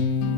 thank you